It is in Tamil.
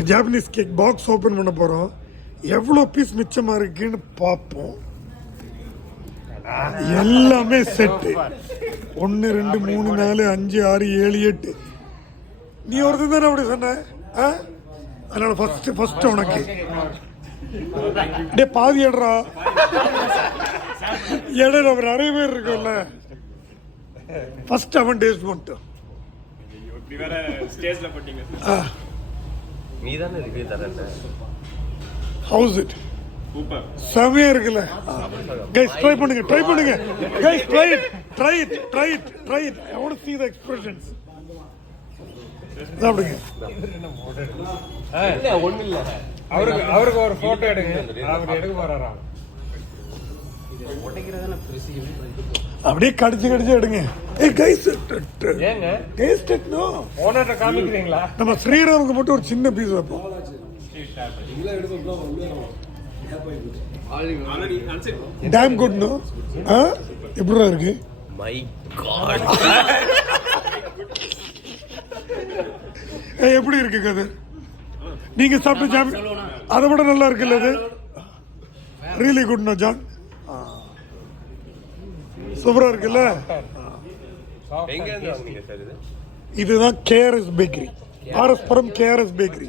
நாங்கள் ஜாப்பனீஸ் கேக் பாக்ஸ் ஓப்பன் பண்ண போகிறோம். எவ்வளோ பீஸ் மிச்சமாக இருக்குன்னு பார்ப்போம். எல்லாமே செட்டு 1 2 3 4 5 6 7 8. நீ ஒருத்தர் தானே அப்படி சொன்ன? அதனால ஃபர்ஸ்ட் உனக்கு டே பாதி எடுறா. இடம் நம்ம நிறைய பேர் இருக்கும்ல. ஃபர்ஸ்ட் அவன் டேஸ்ட் பண்ணிட்டோம். ஹவுஸ் இட் செமையா இருக்குல்ல கைஸ்? ட்ரை பண்ணுங்க guys. Try it. I want to see the expressions. சாப்பிடுங்க. ஒண்ணு இல்ல, அவருக்கு ஒரு போட்டோ எடுங்க. அவர் எடுக்க போறாராம். அப்படியே கடிச்சு எடுங்க. ஏய் கைஸ், ஏங்க டேஸ்ட் இட். நோ ஓனர்ட்ட காமிக்கிறீங்களா? நம்ம ஸ்ரீராமுக்கு மட்டும் ஒரு சின்ன பீஸ் வைப்போம். Damn good. நோ எப்படிடா இருக்கு? மை காட், எப்படி இருக்கு கதை? நீங்க சாப்பிட்ட ஜாம் அதை விட நல்லா இருக்குல்ல? அது ரியலி குட். நோ ஜான், சூப்பரா இருக்குல்ல? இதுதான் KRS பேக்கரி, ஆர்எஸ் புரம் KRS பேக்கரி.